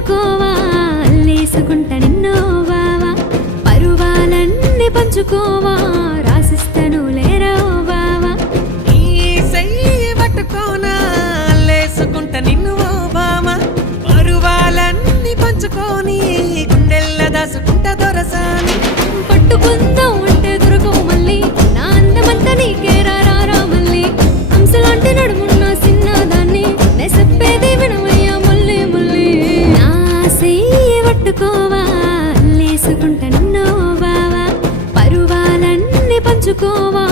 పట్టుకోవా అల్లేసుకుంట నిన్నో బావా పరువాలన్నీ పంచుకోవా రాసిస్తను లేరా బావా ఈ చెయ్యి పట్టుకోనా అల్లేసుకుంట నిన్ను ఓ బామ పరువాలన్నీ పంచుకొని గుండెల్ల దాసుకుంట దొరసాని పట్టుకుందాం అంటే దొరకవు మళ్ళీ నా అందమంతా నీకే రారా మళ్ళీ హంసలాంటి నడుమున్న చిన్నదాన్ని నే చెప్పేది వినవయ్యా ముల్లి ముల్లి నా చెయ్యి పట్టుకోవా అల్లేసుకుంట నిన్నో బావా పరువాలన్నీ పంచుకోవా